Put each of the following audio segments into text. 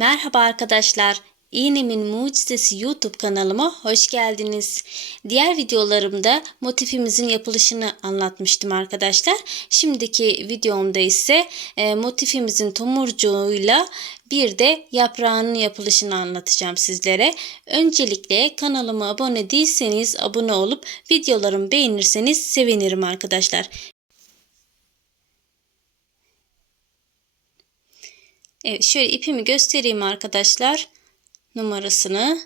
Merhaba arkadaşlar. İğnemin Mucizesi YouTube kanalıma hoş geldiniz. Diğer videolarımda motifimizin yapılışını anlatmıştım arkadaşlar. Şimdiki videomda ise e, motifimizin tomurcuğuyla bir de yaprağının yapılışını anlatacağım sizlere. Öncelikle kanalıma abone değilseniz abone olup videolarımı beğenirseniz sevinirim arkadaşlar. Evet şöyle ipimi göstereyim arkadaşlar numarasını.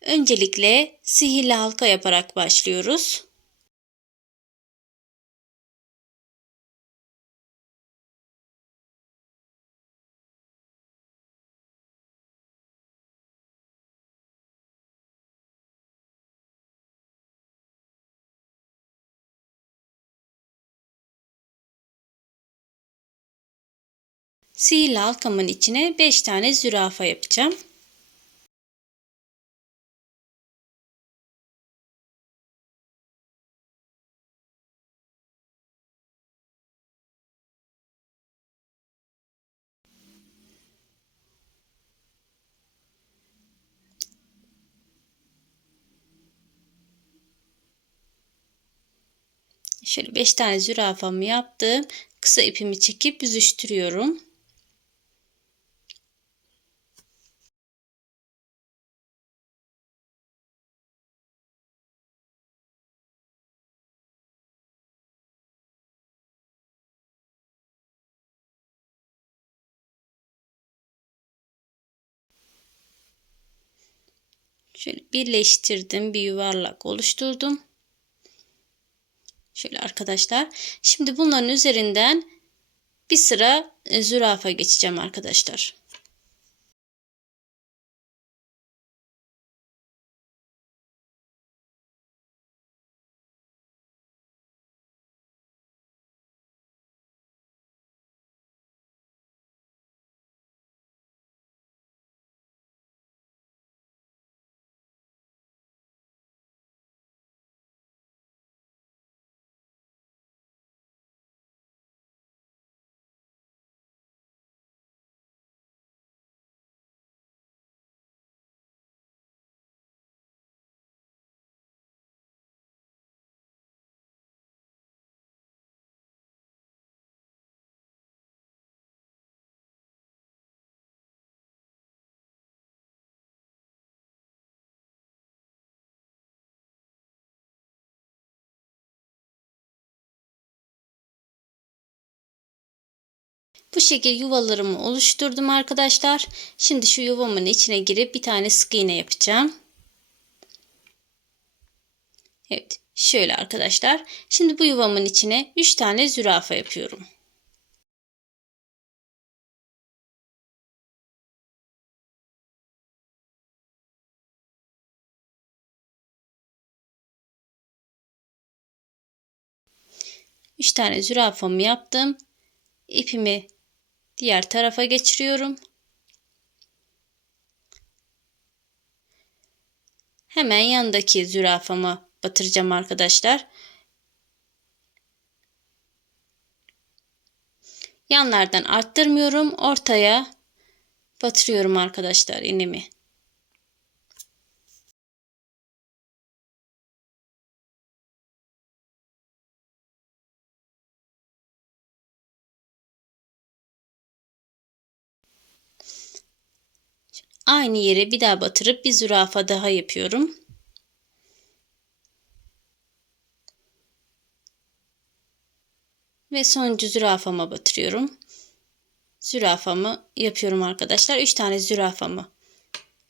Öncelikle sihirli halka yaparak başlıyoruz. Sihirli halkamın içine 5 tane zürafa yapacağım. Şöyle 5 tane zürafamı yaptım. Kısa ipimi çekip büzüştürüyorum. Şöyle birleştirdim. Bir yuvarlak oluşturdum. Şöyle arkadaşlar. Şimdi bunların üzerinden bir sıra e, zürafa geçeceğim arkadaşlar. Bu şekilde yuvalarımı oluşturdum arkadaşlar. Şimdi şu yuvamın içine girip bir tane sık iğne yapacağım. Evet şöyle arkadaşlar. Şimdi bu yuvamın içine 3 tane zürafa yapıyorum. Üç tane zürafamı yaptım. İpimi diğer tarafa geçiriyorum. Hemen yandaki zürafama batıracağım arkadaşlar. Yanlardan arttırmıyorum. Ortaya batırıyorum arkadaşlar inimi. Aynı yere bir daha batırıp bir zürafa daha yapıyorum. Ve sonuncu zürafama batırıyorum. Zürafamı yapıyorum arkadaşlar. 3 tane zürafamı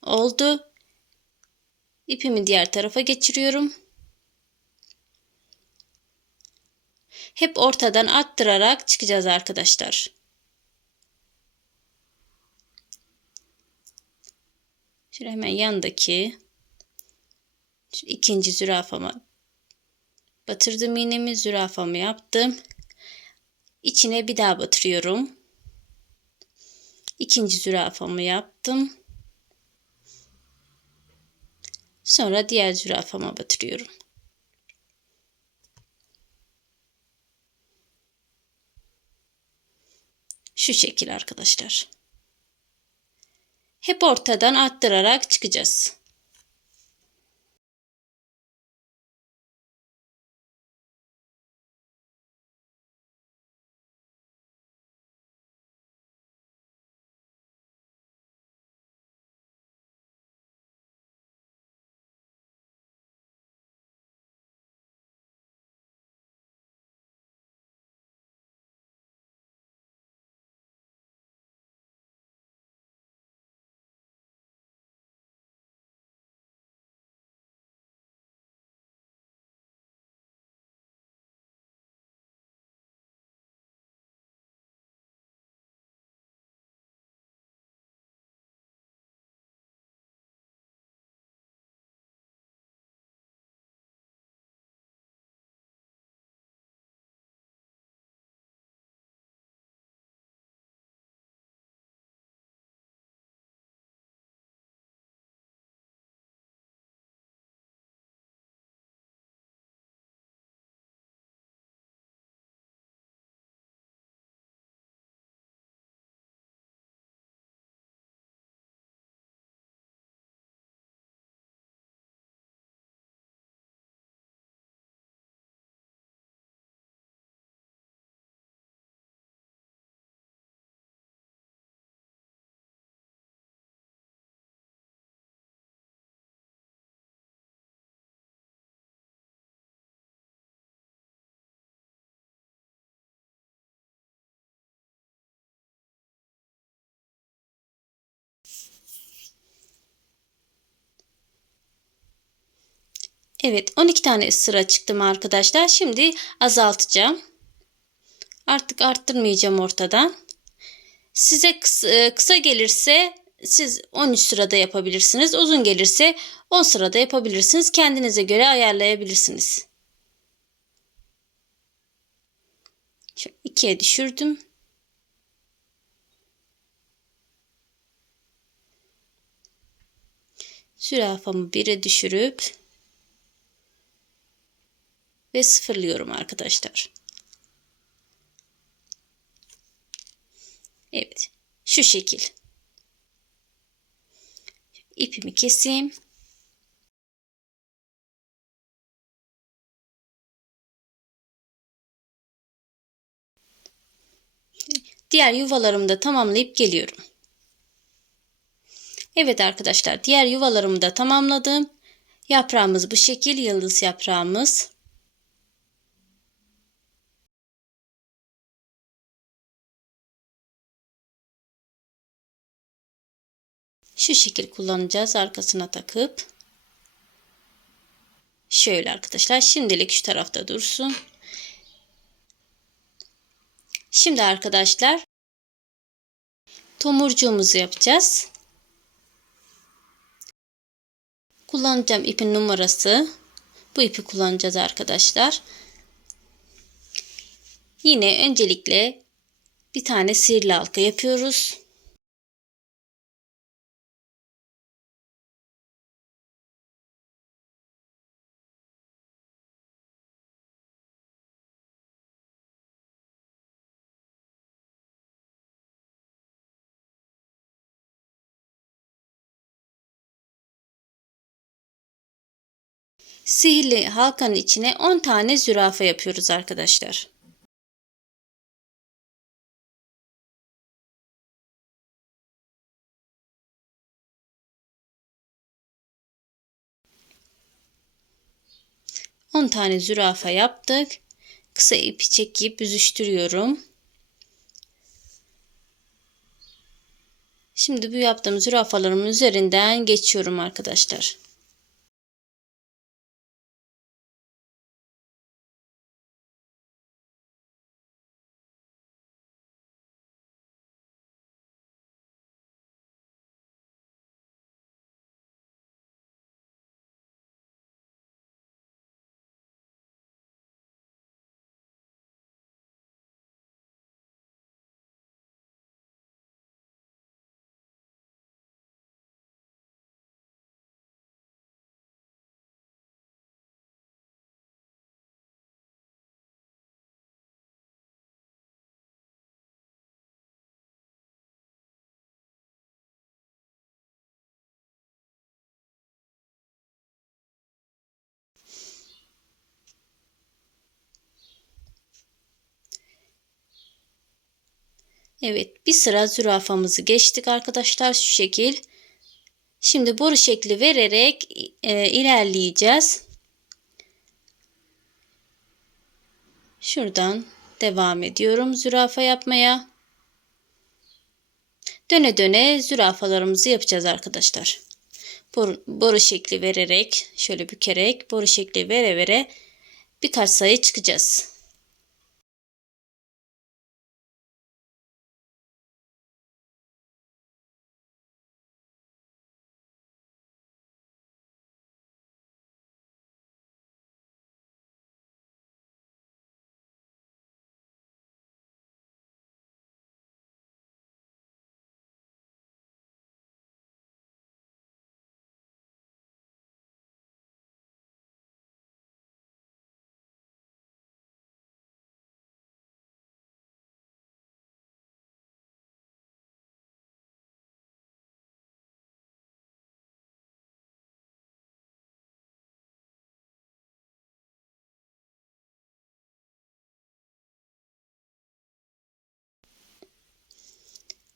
oldu. İpimi diğer tarafa geçiriyorum. Hep ortadan attırarak çıkacağız arkadaşlar. Şöyle hemen yandaki ikinci zürafama batırdım iğnemi zürafamı yaptım. İçine bir daha batırıyorum. İkinci zürafamı yaptım. Sonra diğer zürafama batırıyorum. Şu şekil arkadaşlar. Hep ortadan arttırarak çıkacağız. Evet 12 tane sıra çıktım arkadaşlar. Şimdi azaltacağım. Artık arttırmayacağım ortadan. Size kısa, e, kısa gelirse siz 13 sırada yapabilirsiniz. Uzun gelirse 10 sırada yapabilirsiniz. Kendinize göre ayarlayabilirsiniz. Şöyle ikiye düşürdüm. Zürafamı 1'e düşürüp ve sıfırlıyorum arkadaşlar. Evet. Şu şekil. İpimi keseyim. Diğer yuvalarımı da tamamlayıp geliyorum. Evet arkadaşlar diğer yuvalarımı da tamamladım. Yaprağımız bu şekil yıldız yaprağımız. Şu şekil kullanacağız arkasına takıp. Şöyle arkadaşlar şimdilik şu tarafta dursun. Şimdi arkadaşlar tomurcuğumuzu yapacağız. Kullanacağım ipin numarası. Bu ipi kullanacağız arkadaşlar. Yine öncelikle bir tane sihirli halka yapıyoruz. Sihirli halkanın içine 10 tane zürafa yapıyoruz arkadaşlar. On tane zürafa yaptık. Kısa ipi çekip büzüştürüyorum. Şimdi bu yaptığım zürafalarımın üzerinden geçiyorum arkadaşlar. Evet bir sıra zürafamızı geçtik arkadaşlar şu şekil. Şimdi boru şekli vererek e, ilerleyeceğiz. Şuradan devam ediyorum zürafa yapmaya. Döne döne zürafalarımızı yapacağız arkadaşlar. Boru, boru şekli vererek şöyle bükerek boru şekli vere vere birkaç sayı çıkacağız.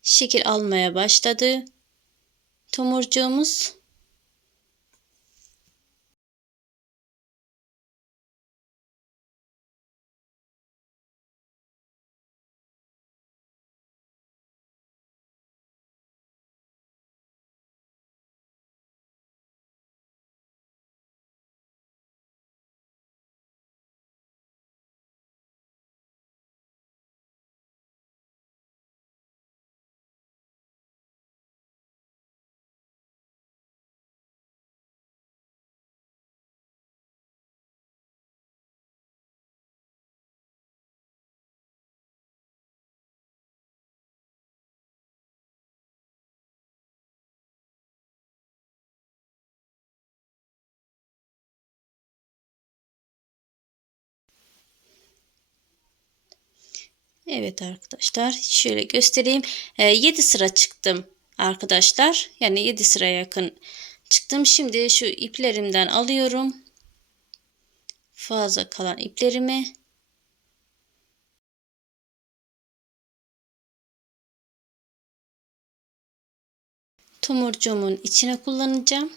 Şekil almaya başladı. Tomurcuğumuz Evet arkadaşlar şöyle göstereyim. E, ee, 7 sıra çıktım arkadaşlar. Yani 7 sıraya yakın çıktım. Şimdi şu iplerimden alıyorum. Fazla kalan iplerimi tomurcuğumun içine kullanacağım.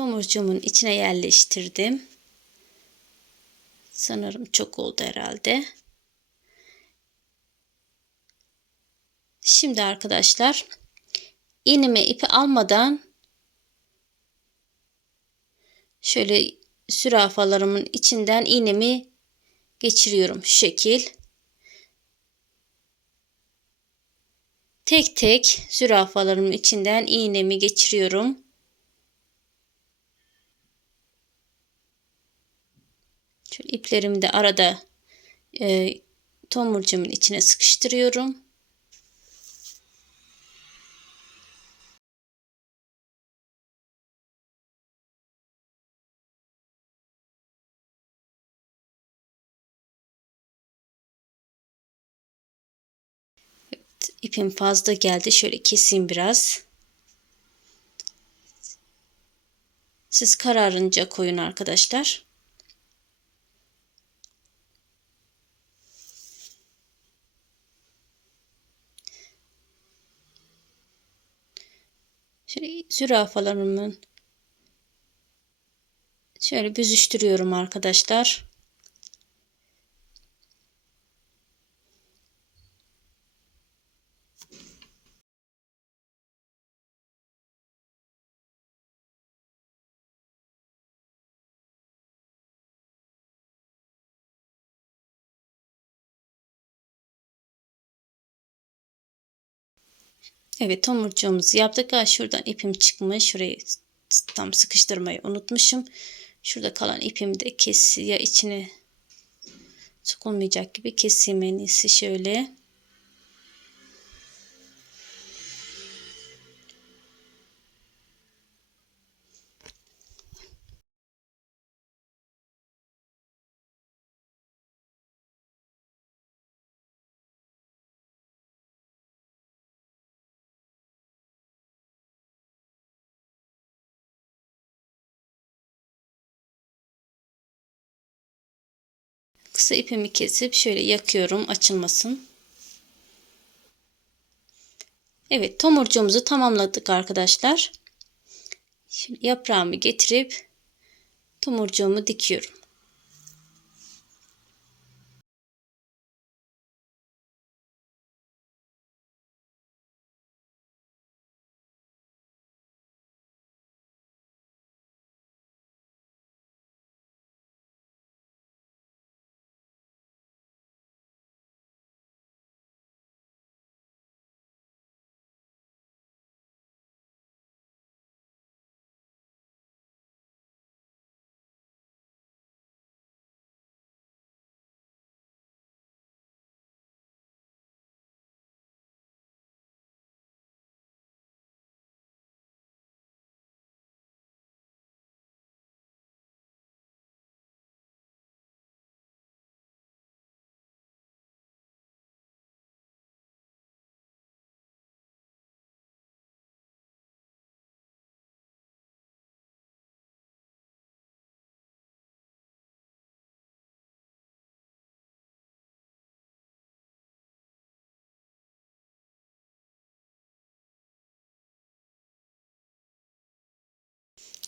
Tomurcuğumun içine yerleştirdim. Sanırım çok oldu herhalde. Şimdi arkadaşlar iğneme ipi almadan şöyle sürafalarımın içinden iğnemi geçiriyorum şu şekil. Tek tek zürafalarımın içinden iğnemi geçiriyorum. Şöyle iplerimi de arada e, tomurcumun içine sıkıştırıyorum. Evet, fazla geldi. Şöyle keseyim biraz. Siz kararınca koyun arkadaşlar. Şöyle zürafalarımın şöyle büzüştürüyorum arkadaşlar. Evet tomurcuğumuzu yaptık. Ha, şuradan ipim çıkmış. Şurayı tam sıkıştırmayı unutmuşum. Şurada kalan ipimi de kes ya içine sokulmayacak gibi keseyim en iyisi şöyle. Kısa ipimi kesip şöyle yakıyorum açılmasın. Evet tomurcuğumuzu tamamladık arkadaşlar. Şimdi yaprağımı getirip tomurcuğumu dikiyorum.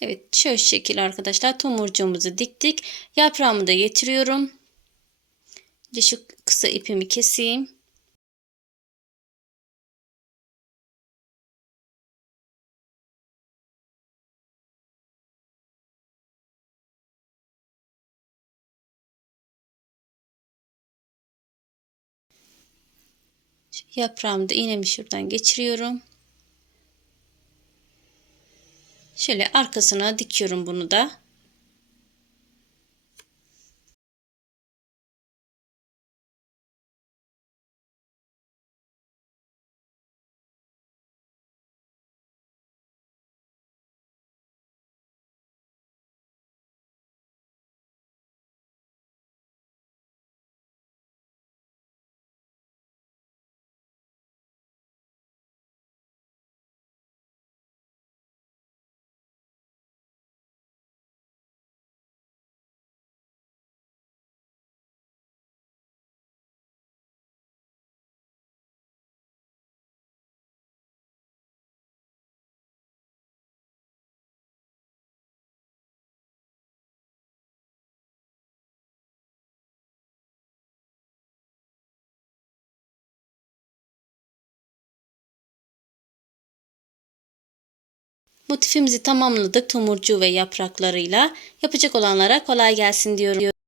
Evet şöyle şekil arkadaşlar tomurcuğumuzu diktik. Yaprağımı da getiriyorum. Şimdi şu kısa ipimi keseyim. Yaprağımı da iğnemi şuradan geçiriyorum. Şöyle arkasına dikiyorum bunu da. Motifimizi tamamladık tomurcuğu ve yapraklarıyla. Yapacak olanlara kolay gelsin diyorum.